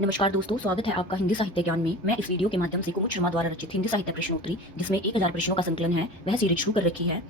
नमस्कार दोस्तों, स्वागत है आपका हिंदी साहित्य ज्ञान में। मैं इस वीडियो के माध्यम से कुमुद शर्मा द्वारा रचित हिंदी साहित्य प्रश्नोत्तरी, जिसमें 1000 प्रश्नों का संकलन है, वह सीरीज शुरू कर रखी है।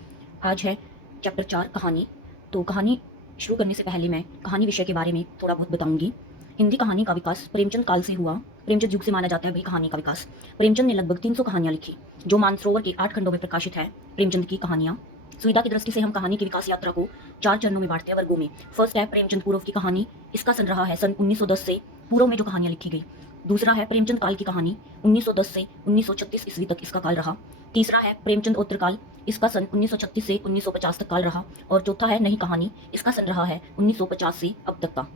आज है चैप्टर 4 कहानी। तो कहानी शुरू करने से पहले मैं कहानी विषय के बारे में थोड़ा बहुत बताऊंगी। हिंदी कहानी का विकास प्रेमचंद काल से हुआ। प्रेमचंद युग से माना जाता है भाई कहानी का विकास। प्रेमचंद ने लगभग 300 कहानियां लिखी, जो मानसरोवर के 8 खंडों में प्रकाशित है। प्रेमचंद की कहानियां सुविधा की दृष्टि से हम कहानी की विकास यात्रा को 4 चरणों में बांटते हैं, वर्गों में। फर्स्ट है प्रेमचंद पूर्व की कहानी। इसका सन रहा है सन 1910 से पूर्व में जो कहानियां लिखी गई। दूसरा है प्रेमचंद काल की कहानी, 1910 से 1936 ईस्वी तक इसका काल रहा। तीसरा है प्रेमचंद उत्तर काल, इसका सन 1936 से 1950 तक काल रहा। और चौथा है नई कहानी, इसका सन रहा है 1950 से अब तक का।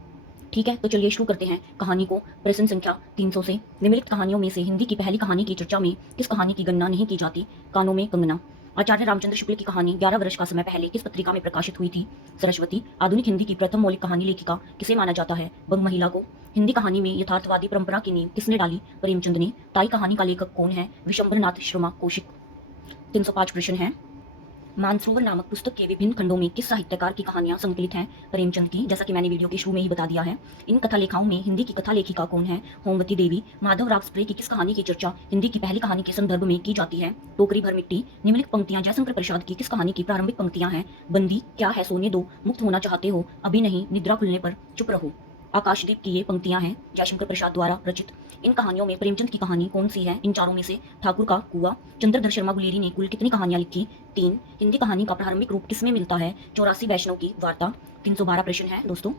ठीक है, तो चलिए शुरू करते हैं कहानी को। प्रश्न संख्या 300 से, निम्नलिखित कहानियों में से हिंदी की पहली कहानी की चर्चा में किस कहानी की गणना नहीं की जाती? कानों में कंगना। आचार्य रामचंद्र शुक्ल की कहानी 11 वर्ष का समय पहले किस पत्रिका में प्रकाशित हुई थी? सरस्वती। आधुनिक हिंदी की प्रथम मौलिक कहानी लेखिका किसे माना जाता है? बंग महिला को। हिंदी कहानी में यथार्थवादी परंपरा की नींव किसने डाली? प्रेमचंद ने। ताई कहानी का लेखक कौन है? विशंबरनाथ शर्मा कौशिक। 305 प्रश्न है। मानसरोवर नामक पुस्तक के विभिन्न खंडों में किस साहित्यकार की कहानियां संकलित हैं? प्रेमचंद की, जैसा कि मैंने वीडियो के शुरू में ही बता दिया है। इन कथा लेखाओं में हिंदी की कथा लेखिका कौन है? होमवती देवी। माधव राव स्प्रे की किस कहानी की चर्चा हिंदी की पहली कहानी के संदर्भ में की जाती है? टोकरी भर मिट्टी। निम्नलिखित पंक्तियां जयशंकर प्रसाद की किस कहानी की प्रारंभिक पंक्तियां हैं? बंदी, क्या है सोने दो, मुक्त होना चाहते हो, अभी नहीं, निद्रा खुलने पर चुप रहो। आकाशदीप की ये पंक्तियां हैं जयशंकर प्रसाद द्वारा रचित। इन कहानियों में प्रेमचंद की कहानी कौन सी है? इन चारों में से ठाकुर का कुआं। चंद्रधर शर्मा गुलेरी ने कुल कितनी कहानियां लिखी? 3। हिंदी कहानी का प्रारंभिक रूप किसमें मिलता है? 84 वैष्णव की वार्ता। 312 प्रश्न है दोस्तों।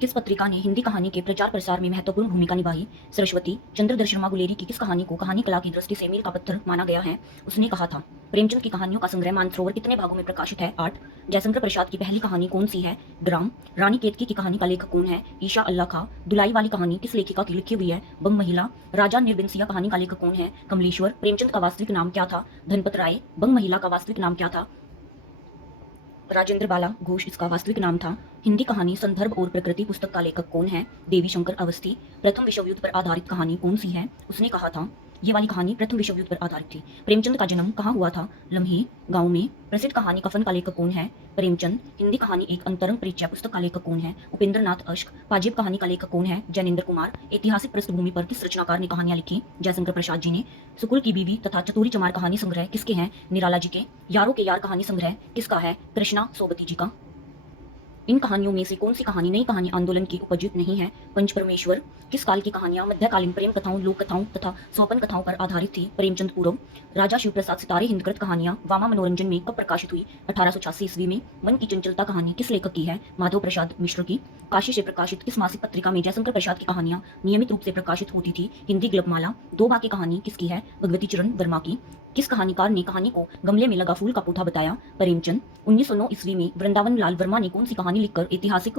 किस पत्रिका ने हिंदी कहानी के प्रचार प्रसार में महत्वपूर्ण भूमिका निभाई? सरस्वती। चंद्रधर शर्मा गुलेरी की किस कहानी को कहानी कला की दृष्टि से मील का पत्थर माना गया है? उसने कहा था। प्रेमचंद की कहानियों का संग्रह मानसरोवर कितने भागों में प्रकाशित है? 8। जयशंकर प्रसाद की पहली कहानी कौन सी है? ग्राम। रानी केतकी की कहानी का लेखक कौन है? ईशा अल्लाह खां। दुलाई वाली कहानी किस लेखिका की लिखी हुई है? बंग महिला। राजा निर्बिनसिया कहानी का लेखक कौन है? कमलेश्वर। प्रेमचंद का वास्तविक नाम क्या था? धनपत राय। बंग महिला का वास्तविक नाम क्या था? राजेंद्र बाला घोष इसका वास्तविक नाम था। हिंदी कहानी संदर्भ और प्रकृति पुस्तक का लेखक कौन है? देवी शंकर अवस्थी। प्रथम विश्व युद्ध पर आधारित कहानी कौन सी है? उसने कहा था। ये वाली कहानी प्रथम विश्व युद्ध पर आधारित थी। प्रेमचंद का जन्म कहाँ हुआ था? लम्हे गांव में। प्रसिद्ध कहानी कफन का लेखक कौन है? प्रेमचंद। हिंदी कहानी एक अंतरंग परिचय पुस्तक का लेखक कौन है? उपेंद्र नाथ अश्क। पाजेब कहानी का लेखक कौन है? जैनेन्द्र कुमार। ऐतिहासिक पृष्ठभूमि पर किस रचनाकार ने कहानियां लिखी? जयशंकर प्रसाद जी ने। सुकुल की बीवी तथा चतुरी चमार कहानी संग्रह किसके हैं? निराला जी के। यारों के यार कहानी संग्रह किसका है? कृष्णा सोबती जी का। इन कहानियों में से कौन सी कहानी नई कहानी आंदोलन की उपयुक्त नहीं है? पंच परमेश्वर। किस काल की कहानियां मध्यकालीन प्रेम कथाओं, लोक कथाओं तथा स्वपन कथाओं पर आधारित थी? प्रेमचंद पूर्व। राजा शिव प्रसाद सितारे हिंदकृत कहानियां वामा मनोरंजन में कब प्रकाशित हुई? 1886 ईस्वी में। मन की चंचलता कहानी किस लेखक की है? माधव प्रसाद मिश्र की। काशी से प्रकाशित किस मासिक पत्रिका में जयशंकर प्रसाद की कहानियां नियमित रूप से प्रकाशित होती थी? हिंदी ग्लबमाला। दो बाकी कहानी किसकी है? भगवती चरण वर्मा की। किस कहानीकार ने कहानी को गमले में लगा फूल का पौधा बताया? प्रेमचंद। 1909 ईस्वी में वृंदावन लाल वर्मा ने कौन सी कहानी लिखकर ऐतिहासिक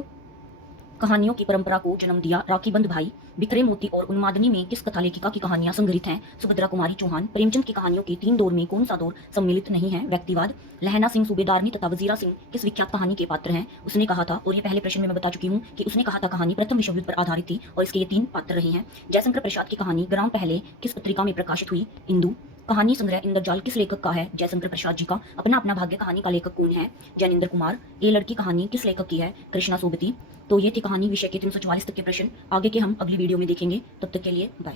कहानियों की परंपरा को जन्म दिया? राखी बंध भाई। बिखरे मोती और उन्मादनी में किस कथा लेखिका की कहानियां संग्रहित हैं? सुभद्रा कुमारी चौहान। प्रेमचंद की कहानियों के 3 दौर में कौन सा दौर सम्मिलित नहीं है? व्यक्तिवाद। लहना सिंह सूबेदारनी तथा वजीरा सिंह किस विख्यात कहानी के पात्र हैं? उसने कहा था। और ये पहले प्रश्न में मैं बता चुकी हूँ कि उसने कहा था कहानी प्रथम विश्व युद्ध पर आधारित थी और इसके ये 3 पात्र रहे हैं। जयशंकर प्रसाद की कहानी ग्राम पहले किस पत्रिका में प्रकाशित हुई? इंदु। कहानी संग्रह इंद्रजाल किस लेखक का है? जयशंकर प्रसाद जी का। अपना अपना भाग्य कहानी का लेखक कौन है? जैनेन्द्र कुमार। ये लड़की कहानी किस लेखक की है? कृष्णा सोबती। तो ये थी कहानी विषय के 344 तक के प्रश्न। आगे के हम अगली वीडियो में देखेंगे। तब तक के लिए बाय।